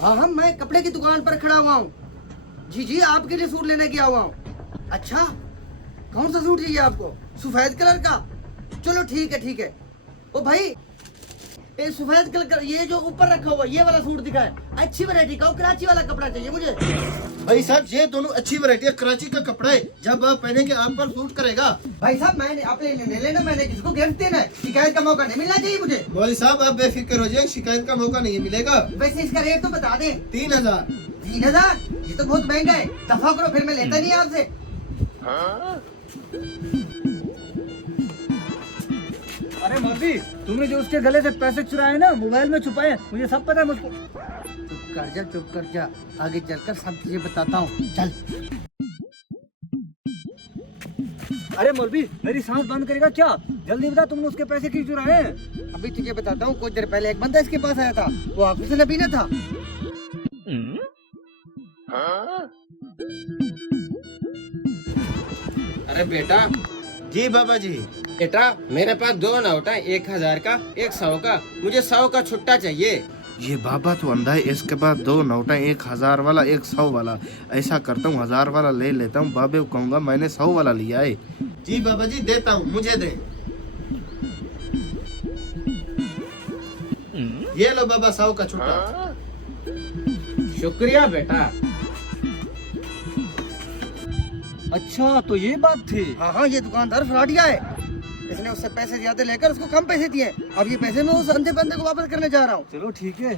हाँ हाँ, मैं कपड़े की दुकान पर खड़ा हुआ हूँ। जी जी, आपके लिए सूट लेने गया हुआ हूँ। अच्छा, कौन सा सूट चाहिए आपको? सफेद कलर का? चलो ठीक है। ओ भाई, ये सफेद कलर का, ये जो ऊपर रखा हुआ ये वाला सूट दिखाए, अच्छी वैरायटी का, कराची वाला कपड़ा चाहिए मुझे। भाई साहब ये दोनों अच्छी वैरायटी है, कराची का कपड़ा है, जब आप पहनेंगे आप पर सूट करेगा। भाई साहब, मैंने अपने ले लेना, मैंने किसको गिफ्ट देना है, शिकायत का मौका नहीं मिलना चाहिए मुझे। मौलवी साहब आप बेफिक्र हो जाए, शिकायत का मौका नहीं मिलेगा। वैसे इसका रेट तो बता दें। 3000। 3000? ये तो बहुत महंगा है, दफा करो, फिर मैं लेता नहीं आपसे। अरे मौलवी, तुमने जो उसके गले से पैसे चुराए ना, मोबाइल में छुपाए, मुझे सब पता है मुझको। चुप कर जा, आगे चलकर सब चीजें बताता हूँ, चल। अरे मौलवी, मेरी सांस बंद करेगा क्या? जल्दी बता, तुमने उसके पैसे क्यों चुराए? अभी तुझे बताता हूँ। कुछ देर पहले एक बंदा इसके पास आया था, वो हाफिज नबीना था। अरे बेटा, जी बाबा जी। बेटा मेरे पास 2 नोट है, 1000 का, 100 का। मुझे 100 का छुट्टा चाहिए। ये बाबा तो अंधा है, इसके पास 2 नोट है, 1000 वाला 100 वाला। ऐसा करता हूँ 1000 वाला ले लेता हूँ, बाबे को कहूँगा मैंने 100 वाला लिया है। जी बाबा जी देता हूँ, मुझे दे। ये लो बाबा 100 का छुट्टा। शुक्रिया बेटा। अच्छा तो ये बात थी। हाँ हाँ, ये दुकानदार फ्रॉडिया है। इसने उससे पैसे ज्यादा लेकर उसको कम पैसे दिए। अब ये पैसे मैं उस अंधे बंदे को वापस करने जा रहा हूँ। चलो ठीक है।